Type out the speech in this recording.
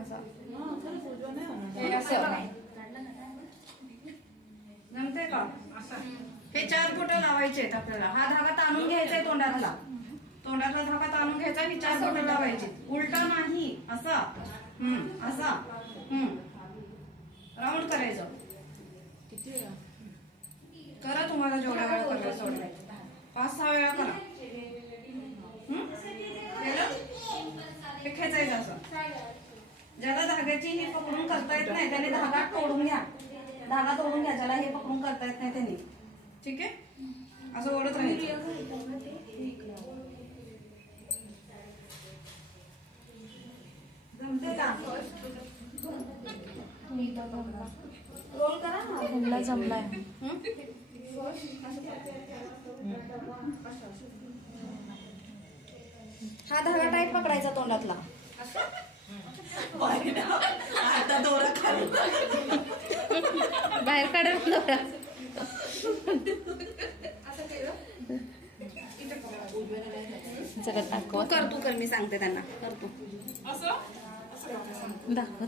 असं हे असं जमते का? हे 4 बोटं लावायचे आहेत आपल्याला. हा धागा ताणून घ्यायचा आहे तोंडातला. तोंडातला धागा ताणून घ्यायचा. ही 4 बोटं लावायची. उलटा नाही, असा असा राऊंड करायचं. करा तुम्हाला जेवढ्या वेळा करायचं तेवढ्या 5-6 वेळा करा. हे खेचायचं असं. ज्याला धाग्याची ही पकडून करता येत नाही त्याने धागा तोडून घ्या. धागा तोडून घ्या. ज्याला हे पकडून करता येत नाही त्यांनी. ठीक आहे, असं ओढत राहायचं. जमते का? रोल करा ना. ह्यांना जमलाय. हा धागा टाईट पकडायचा तोंडातला. आता दोरा खाली बाहेर काढा दोरा. जरा दाखव. तू कर मी सांगते त्यांना. कर तू. दाखव.